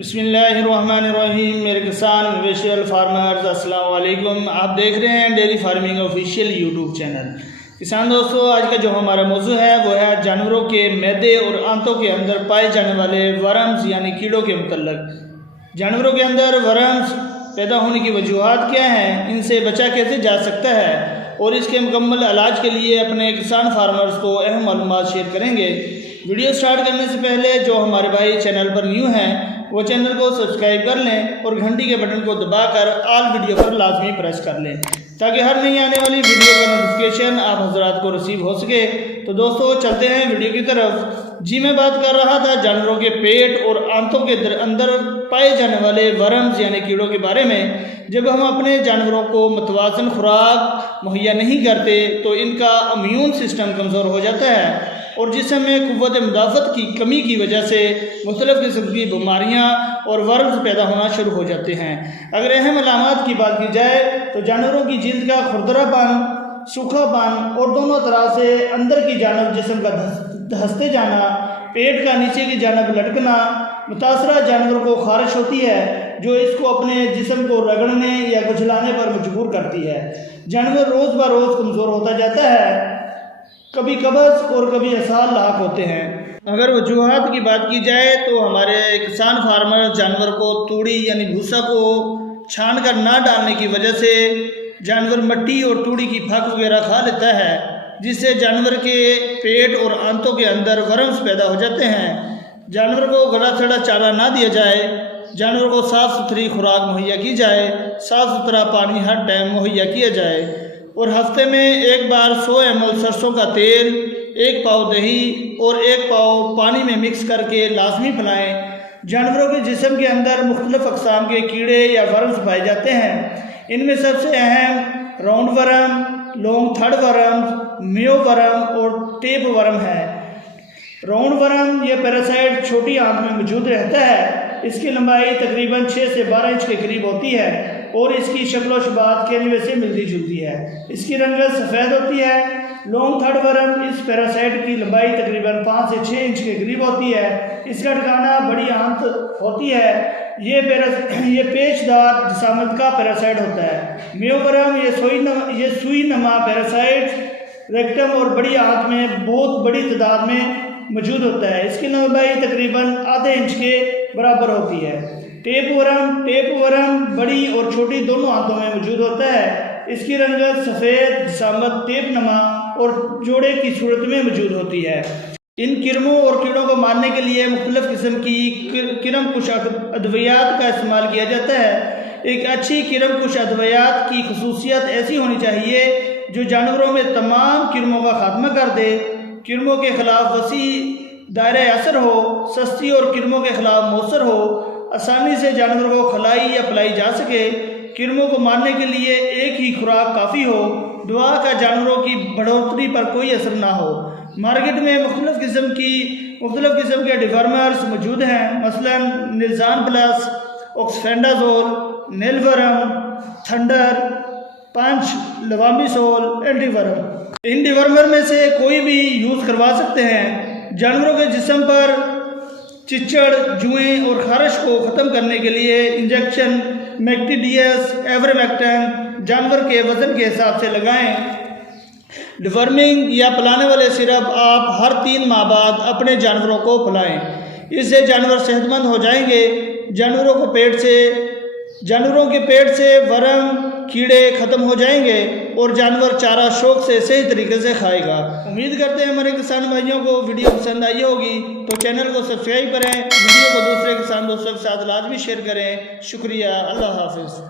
بسم اللہ الرحمن الرحیم۔ میرے کسان مویشی فارمرز السلام علیکم۔ آپ دیکھ رہے ہیں dairy farming official YouTube channel. کسان دوستو، آج کا جو ہمارا موضوع ہے وہ ہے جانوروں کے معدے اور آنتوں کے اندر پائے جانے والے ورمز یعنی کیڑوں کے متعلق۔ جانوروں کے اندر ورمز پیدا ہونے کی وجوہات کیا ہیں، ان سے بچا کیسے جا سکتا ہے، اور اس کے مکمل علاج کے لیے اپنے کسان فارمرز کو اہم معلومات شیئر کریں گے۔ ویڈیو سٹارٹ کرنے سے پہلے جو ہمارے بھائی چینل پر نیو ہیں وہ چینل کو سبسکرائب کر لیں اور گھنٹی کے بٹن کو دبا کر آل ویڈیو پر لازمی پریس کر لیں تاکہ ہر نئی آنے والی ویڈیو کا نوٹیفیکیشن آپ حضرات کو رسیو ہو سکے۔ تو دوستو چلتے ہیں ویڈیو کی طرف۔ میں بات کر رہا تھا جانوروں کے پیٹ اور آنتوں کے اندر پائے جانے والے ورمز یعنی کیڑوں کے بارے میں۔ جب ہم اپنے جانوروں کو متوازن خوراک مہیا نہیں کرتے تو ان کا امیون سسٹم کمزور ہو جاتا ہے اور جسم میں قوت مدافعت کی کمی کی وجہ سے مختلف قسم کی بیماریاں اور ورمز پیدا ہونا شروع ہو جاتے ہیں۔ اگر اہم علامات کی بات کی جائے تو جانوروں کی جلد کا کھردرا پن، سوکھا پن اور دونوں طرح سے اندر کی جانب جسم کا دھنستے جانا، پیٹ کا نیچے کی جانب لٹکنا، متاثرہ جانور کو خارش ہوتی ہے جو اس کو اپنے جسم کو رگڑنے یا کچلانے پر مجبور کرتی ہے۔ جانور روز بہ روز کمزور ہوتا جاتا ہے، کبھی قبض اور کبھی اسہال لاحق ہوتے ہیں۔ اگر وجوہات کی بات کی جائے تو ہمارے کسان فارمر جانور کو توڑی یعنی بھوسا کو چھان کر نہ ڈالنے کی وجہ سے جانور مٹی اور توڑی کی پھک وغیرہ کھا لیتا ہے، جس سے جانور کے پیٹ اور آنتوں کے اندر ورمز پیدا ہو جاتے ہیں۔ جانور کو گلا سڑا چارہ نہ دیا جائے، جانور کو صاف ستھری خوراک مہیا کی جائے، صاف ستھرا پانی ہر ٹائم مہیا کیا جائے، اور ہفتے میں ایک بار 100 ml سرسوں کا تیل، 1 پاؤ دہی اور 1 پاؤ پانی میں مکس کر کے لازمی پلائیں۔ جانوروں کے جسم کے اندر مختلف اقسام کے کیڑے یا ورمز پائے جاتے ہیں۔ ان میں سب سے اہم راؤنڈ ورم، لانگ تھڑ ورم، میو ورم اور ٹیپ ورم ہے۔ راؤنڈ ورم یہ پیراسائٹ چھوٹی آنت میں موجود رہتا ہے۔ اس کی لمبائی تقریباً 6 سے 12 انچ کے قریب ہوتی ہے اور اس کی شکل و شباہت کینوے سے ملتی جلتی ہے۔ اس کی رنگت سفید ہوتی ہے۔ لانگ تھڑ ورم اس پیراسائٹ کی لمبائی تقریباً 5 سے 6 انچ کے قریب ہوتی ہے۔ اس کا ٹھکانہ بڑی آنت ہوتی ہے۔ یہ پیچ دار جسامت کا پیراسائٹ ہوتا ہے۔ میو ورم یہ سوئی نما پیراسائٹ ریکٹم اور بڑی آنت میں بہت بڑی تعداد میں موجود ہوتا ہے۔ اس کی لمبائی تقریباً آدھے انچ کے برابر ہوتی ہے۔ ٹیپ ورم بڑی اور چھوٹی دونوں آنتوں میں موجود ہوتا ہے۔ اس کی رنگت سفید جسامت ٹیپ نما اور جوڑے کی صورت میں موجود ہوتی ہے۔ ان کرموں اور کیڑوں کو مارنے کے لیے مختلف قسم کی کرم کش ادویات کا استعمال کیا جاتا ہے۔ ایک اچھی کرم کش ادویات کی خصوصیت ایسی ہونی چاہیے جو جانوروں میں تمام کرموں کا خاتمہ کر دے، کرموں کے خلاف وسیع دائرہ اثر ہو، سستی اور کرموں کے خلاف مؤثر ہو، آسانی سے جانوروں کو کھلائی یا پلائی جا سکے، کرموں کو مارنے کے لیے ایک ہی خوراک کافی ہو، دوا کا جانوروں کی بڑھوتری پر کوئی اثر نہ ہو۔ مارکیٹ میں مختلف قسم کے ڈیورمرز موجود ہیں، مثلا نیلزان پلس، اوکسفینڈازول، نیل ورم، تھنڈر پنچ، لوامبیسول، اینٹی ورم۔ ان ڈیورمر میں سے کوئی بھی یوز کروا سکتے ہیں۔ جانوروں کے جسم پر چچڑ، جوئیں اور خارش کو ختم کرنے کے لیے انجیکشن میکٹی ڈی ایس، ایوریمیکٹن جانور کے وزن کے حساب سے لگائیں۔ ڈیورمنگ یا پلانے والے سرپ آپ ہر 3 ماہ بعد اپنے جانوروں کو پلائیں، اس سے جانور صحت مند ہو جائیں گے۔ جانوروں کے پیٹ سے ورم کیڑے ختم ہو جائیں گے اور جانور چارہ شوق سے صحیح طریقے سے کھائے گا۔ امید کرتے ہیں ہمارے کسان بھائیوں کو ویڈیو پسند آئی ہوگی، تو چینل کو سبسکرائب کریں، ویڈیو کو دوسرے کسان دوستوں کے ساتھ لازمی شیئر کریں۔ شکریہ، اللہ حافظ۔